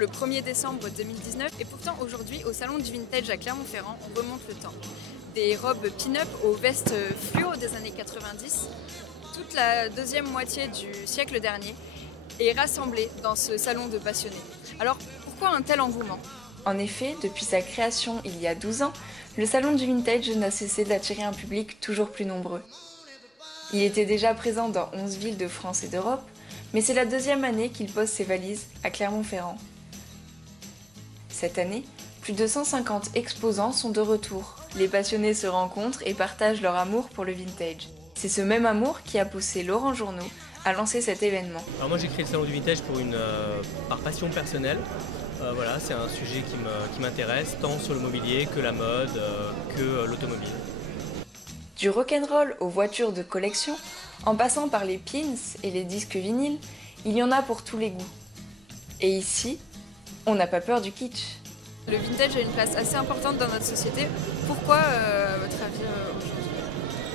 le 1er décembre 2019 et pourtant aujourd'hui au salon du vintage à Clermont-Ferrand on remonte le temps. Des robes pin-up aux vestes fluo des années 90, toute la deuxième moitié du siècle dernier est rassemblée dans ce salon de passionnés. Alors pourquoi un tel engouement ? En effet, depuis sa création il y a 12 ans, le salon du vintage n'a cessé d'attirer un public toujours plus nombreux. Il était déjà présent dans 11 villes de France et d'Europe, mais c'est la deuxième année qu'il pose ses valises à Clermont-Ferrand. Cette année, plus de 150 exposants sont de retour. Les passionnés se rencontrent et partagent leur amour pour le vintage. C'est ce même amour qui a poussé Laurent Journeau à lancer cet événement. Alors moi j'ai créé le salon du vintage par passion personnelle. Voilà, c'est un sujet qui m'intéresse, tant sur le mobilier que la mode, que l'automobile. Du rock'n'roll aux voitures de collection, en passant par les pins et les disques vinyles, il y en a pour tous les goûts. Et ici, on n'a pas peur du kitsch. Le vintage a une place assez importante dans notre société. Pourquoi, à votre avis, aujourd'hui ?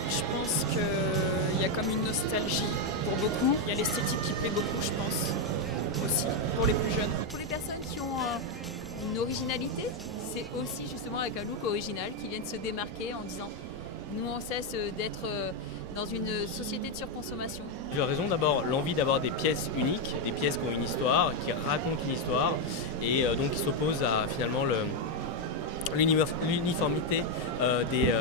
Je pense qu'il y a comme une nostalgie pour beaucoup. Il y a l'esthétique qui plaît beaucoup, je pense, aussi, pour les plus jeunes. Pour les personnes qui ont une originalité, c'est aussi justement avec un look original qui viennent se démarquer en disant nous on cesse d'être dans une société de surconsommation. Plusieurs raisons. D'abord, l'envie d'avoir des pièces uniques, des pièces qui ont une histoire, qui racontent une histoire et donc qui s'opposent à finalement l'uniformité des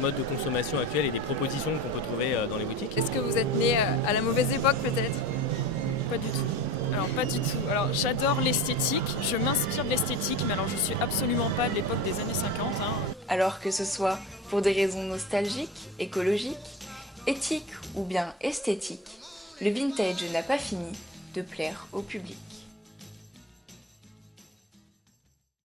modes de consommation actuels et des propositions qu'on peut trouver dans les boutiques. Est-ce que vous êtes né à la mauvaise époque peut-être ? Pas du tout. Alors pas du tout. Alors j'adore l'esthétique, je m'inspire de l'esthétique, mais alors je suis absolument pas de l'époque des années 50. Alors que ce soit pour des raisons nostalgiques, écologiques, éthiques ou bien esthétiques, le vintage n'a pas fini de plaire au public.